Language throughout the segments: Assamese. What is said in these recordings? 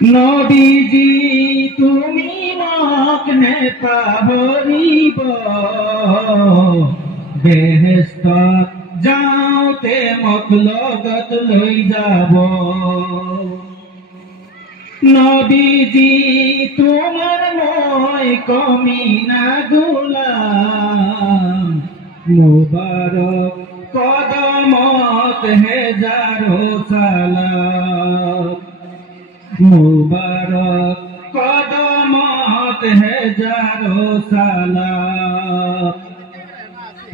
নবীজি তুমি মোক নেপাহৰিব বেহেশতত যাওঁতে মোক লগত লৈ যাব নবীজি তোমাৰ মই কমিনা গোলাম মুবাৰক কদমত হেজাৰো সালাম মুবারক কদমত হেজারো সালাম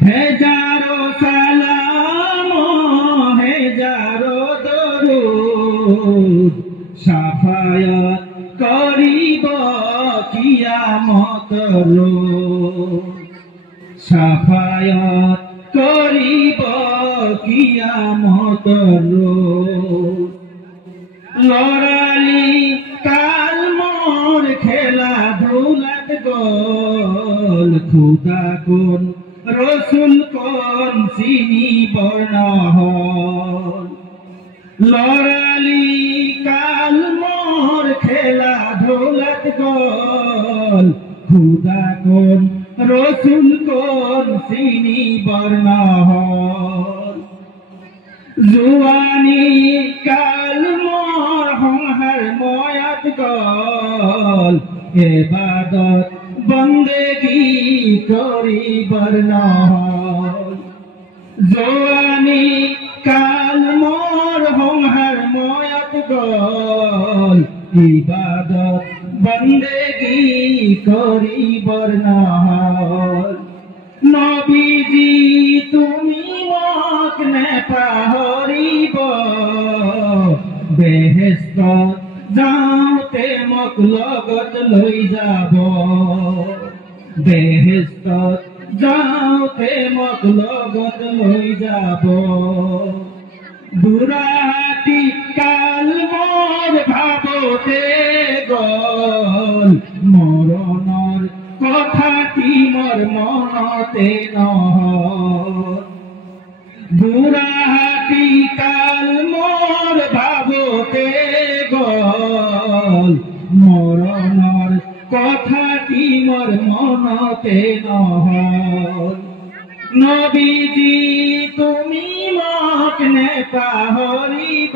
হেজারো সালাম হেজারো দরুদ সাফায়াত করিব কিয়ামত রোজ সাফায়াত করিব কিয়ামত রোজ লড়ালি কাল মোর খেলা ধুলাত গোল খুদা কোন রসুল কোন চিনি বর্ণহল লড়ালি কাল মোর খেলা ধুলাত গোল খুদা কোন রসুল কোন চিনি বর্ণহল জুয়ানি কাল মোর সংসার ময়াত গল এবাদত বন্দেগী কৰিবৰ নহল জুয়ানি কাল মোৰ সংসাৰ ময়াত গল ইবাদত বন্দেগী কৰিবৰ নহল নবীজি তুমি মোক নেপাহৰিব বেহেশতত যাওঁতে মোক লগত লৈ যাব বেহেশতত যাওঁতে মোক লগত লৈ যাব বুঢ়াটি কাল মোৰ ভাবতে গল মৰণৰ কথাটি মোৰ মনতে নহল বুঢ়াটি কাল মোৰ ভাবতে গল মৰণৰ কথাটি মোৰ মনতে নহল নবীজি তুমি মোক নেপাহৰিব